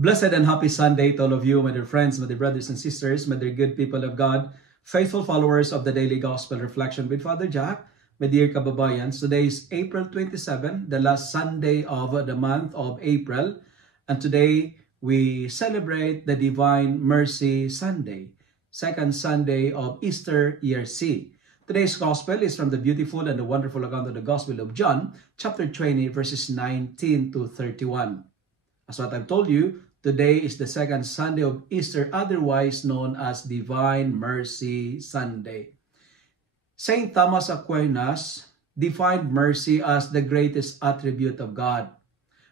Blessed and happy Sunday to all of you, my dear friends, my dear brothers and sisters, my dear good people of God, faithful followers of the Daily Gospel Reflection with Father Jack, my dear kababayans. Today is April 27, the last Sunday of the month of April, and today we celebrate the Divine Mercy Sunday, second Sunday of Easter Year C. Today's Gospel is from the beautiful and the wonderful account of the Gospel of John, chapter 20, verses 19 to 31. As what I've told you, today is the second Sunday of Easter, otherwise known as Divine Mercy Sunday. Saint Thomas Aquinas defined mercy as the greatest attribute of God.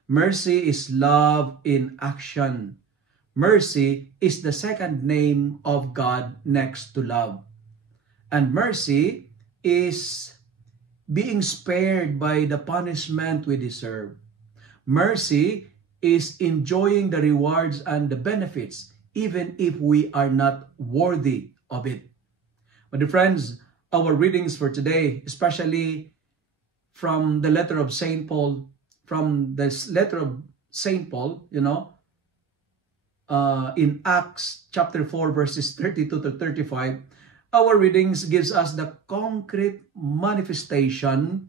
Mercy is love in action. Mercy is the second name of God next to love. And mercy is being spared by the punishment we deserve. Mercy is enjoying the rewards and the benefits even if we are not worthy of it. My dear friends, our readings for today, especially from the letter of St. Paul, in Acts chapter 4 verses 32 to 35, our readings gives us the concrete manifestation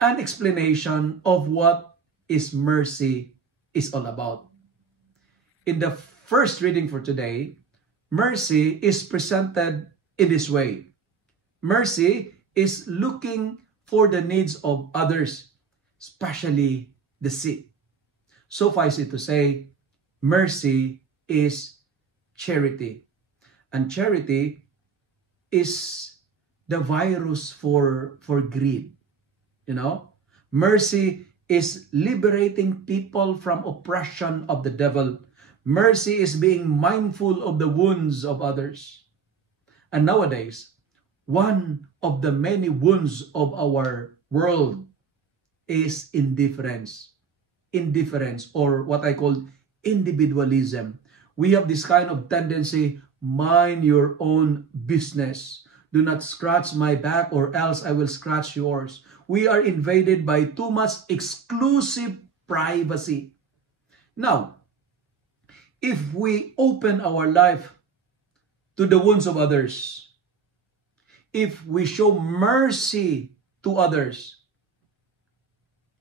and explanation of what is mercy is all about. In the first reading for today, mercy is presented in this way. Mercy is looking for the needs of others, especially the sick. Suffice it to say, mercy is charity. And charity is the virus for greed. Mercy is liberating people from oppression of the devil. Mercy is being mindful of the wounds of others. And nowadays, one of the many wounds of our world is indifference. Indifference, or what I call individualism. We have this kind of tendency, mind your own business. Do not scratch my back or else I will scratch yours. We are invaded by too much exclusive privacy. Now, if we open our life to the wounds of others, if we show mercy to others,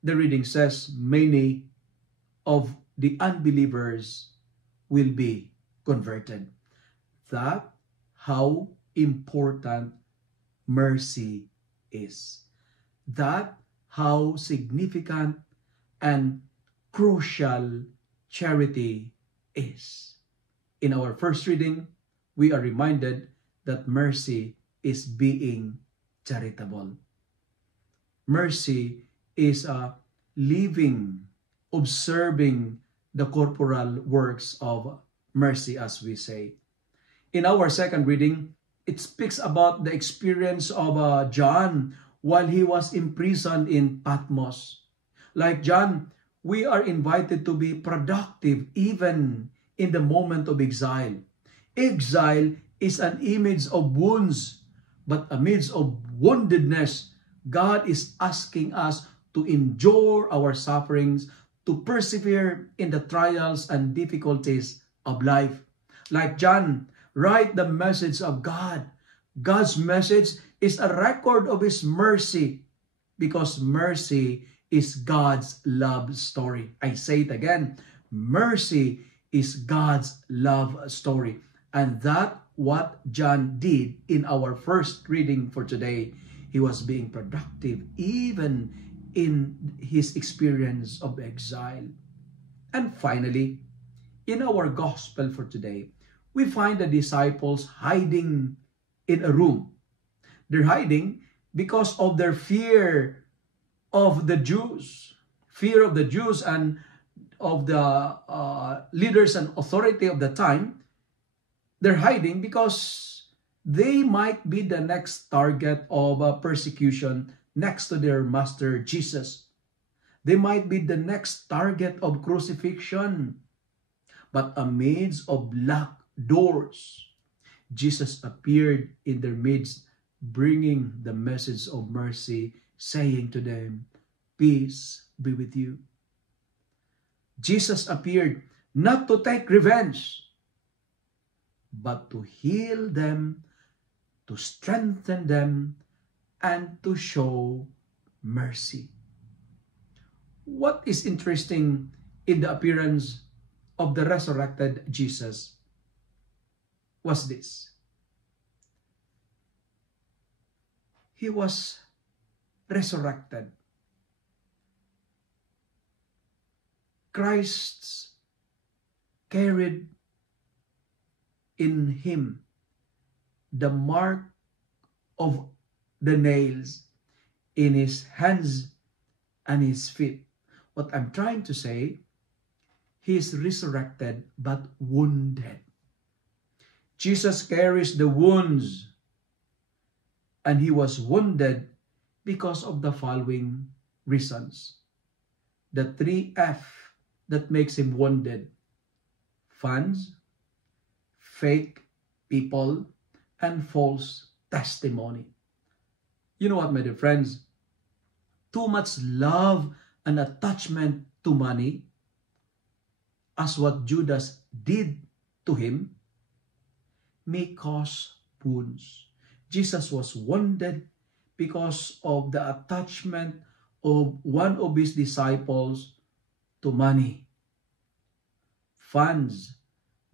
the reading says many of the unbelievers will be converted. That's how important mercy is. That's how significant and crucial charity is. In our first reading, we are reminded that mercy is being charitable. Mercy is living, observing the corporal works of mercy, as we say. In our second reading, it speaks about the experience of John while he was imprisoned in Patmos. Like John, we are invited to be productive even in the moment of exile. Exile is an image of wounds, but amidst of woundedness, God is asking us to endure our sufferings, to persevere in the trials and difficulties of life. Like John, write the message of God. God's message is a record of His mercy, because mercy is God's love story. I say it again, mercy is God's love story. And that's what John did in our first reading for today. He was being productive even in his experience of exile. And finally, in our gospel for today, we find the disciples hiding in a room. They're hiding because of their fear of the Jews. Fear of the Jews and of the leaders and authority of the time. They're hiding because they might be the next target of persecution next to their master Jesus. They might be the next target of crucifixion. But amidst of locked doors, Jesus appeared in their midst, bringing the message of mercy, saying to them, "Peace be with you." Jesus appeared not to take revenge, but to heal them, to strengthen them, and to show mercy. What is interesting in the appearance of the resurrected Jesus was this. He was resurrected. Christ carried in him the mark of the nails in his hands and his feet. What I'm trying to say, he is resurrected but wounded. Jesus carries the wounds, and he was wounded because of the following reasons. The 3F that makes him wounded: funds, fake people, and false testimony. You know what, my dear friends? Too much love and attachment to money, as what Judas did to him, may cause wounds. Jesus was wounded because of the attachment of one of his disciples to money. Funds,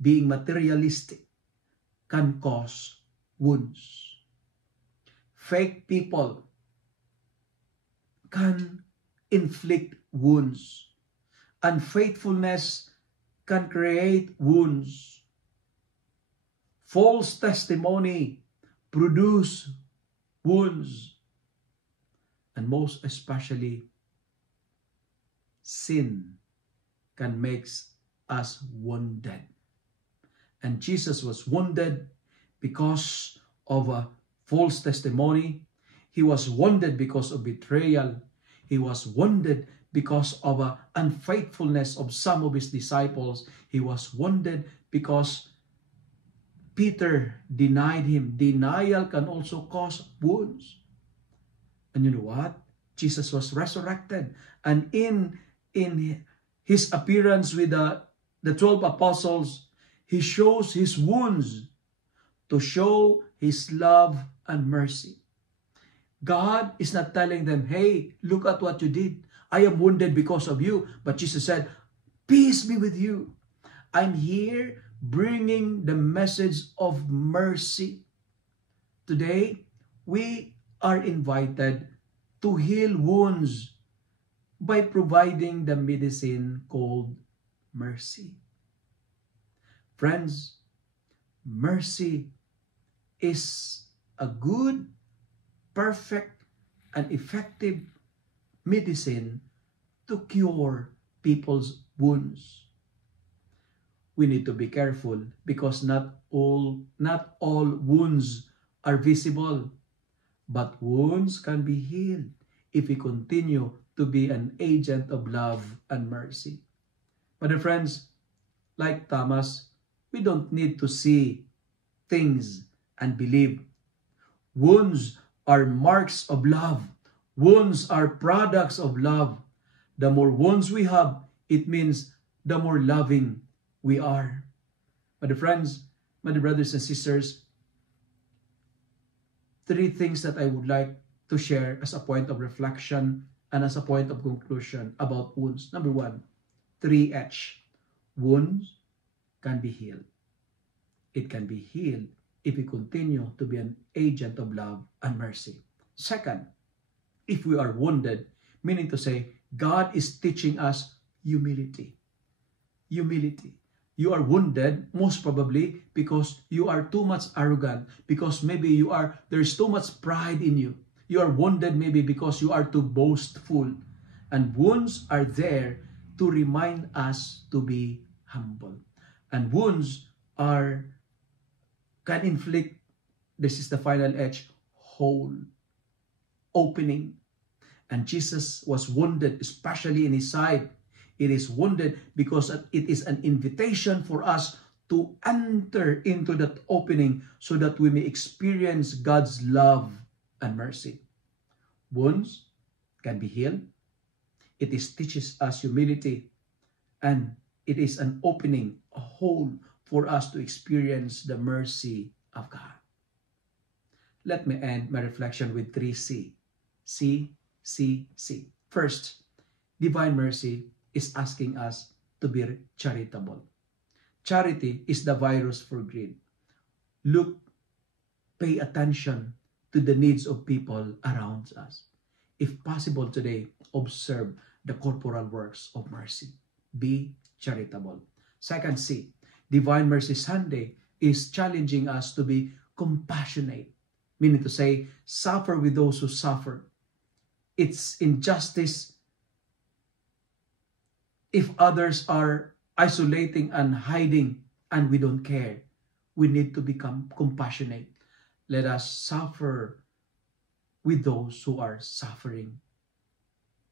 being materialistic, can cause wounds. Fake people can inflict wounds. Unfaithfulness can create wounds. False testimony produce wounds. And most especially, sin can make us wounded. And Jesus was wounded because of a false testimony. He was wounded because of betrayal. He was wounded because of unfaithfulness of some of his disciples. He was wounded because Peter denied him. Denial can also cause wounds. And you know what? Jesus was resurrected. And in his appearance with the 12 apostles, he shows his wounds to show his love and mercy. God is not telling them, hey, look at what you did. I am wounded because of you. But Jesus said, peace be with you. I'm here bringing the message of mercy. Today, we are invited to heal wounds by providing the medicine called mercy. Friends, mercy is a good, perfect, and effective medicine to cure people's wounds. We need to be careful because not all wounds are visible, but wounds can be healed if we continue to be an agent of love and mercy. But dear friends, like Thomas, we don't need to see things and believe. Wounds are marks of love. Wounds are products of love. The more wounds we have, it means the more loving we are. My dear friends, my dear brothers and sisters, 3 things that I would like to share as a point of reflection and as a point of conclusion about wounds. Number 1, 3H. Wounds can be healed. It can be healed if we continue to be an agent of love and mercy. Second, if we are wounded, meaning to say, God is teaching us humility. Humility. You are wounded, most probably, because you are too much arrogant, because maybe there's too much pride in you. You are wounded maybe because you are too boastful. And wounds are there to remind us to be humble. And wounds can inflict, this is the final H, hole, opening. And Jesus was wounded, especially in his side. It is wounded because it is an invitation for us to enter into that opening so that we may experience God's love and mercy. Wounds can be healed. It teaches us humility. And It is an opening, a hole for us to experience the mercy of God. Let me end my reflection with 3C. C, C, C. First, divine mercy is asking us to be charitable. Charity is the virus for greed. Look, pay attention to the needs of people around us. If possible today, observe the corporal works of mercy. Be charitable. Second C, Divine Mercy Sunday is challenging us to be compassionate, meaning to say, suffer with those who suffer. It's injustice if others are isolating and hiding and we don't care. We need to become compassionate. Let us suffer with those who are suffering.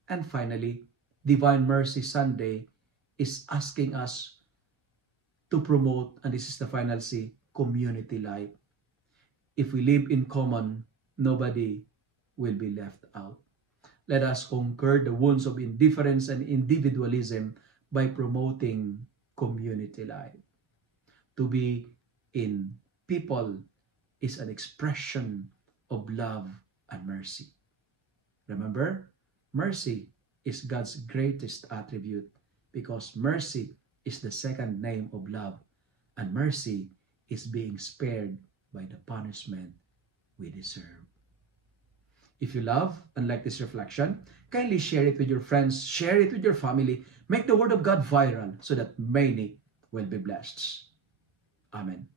And finally, Divine Mercy Sunday is asking us to promote, and this is the final C, community life. If we live in common, nobody will be left out. Let us conquer the wounds of indifference and individualism by promoting community life. To be in people is an expression of love and mercy. Remember, mercy is God's greatest attribute because mercy is the second name of love, and mercy is being spared by the punishment we deserve. If you love and like this reflection, kindly share it with your friends, share it with your family, make the Word of God viral so that many will be blessed. Amen.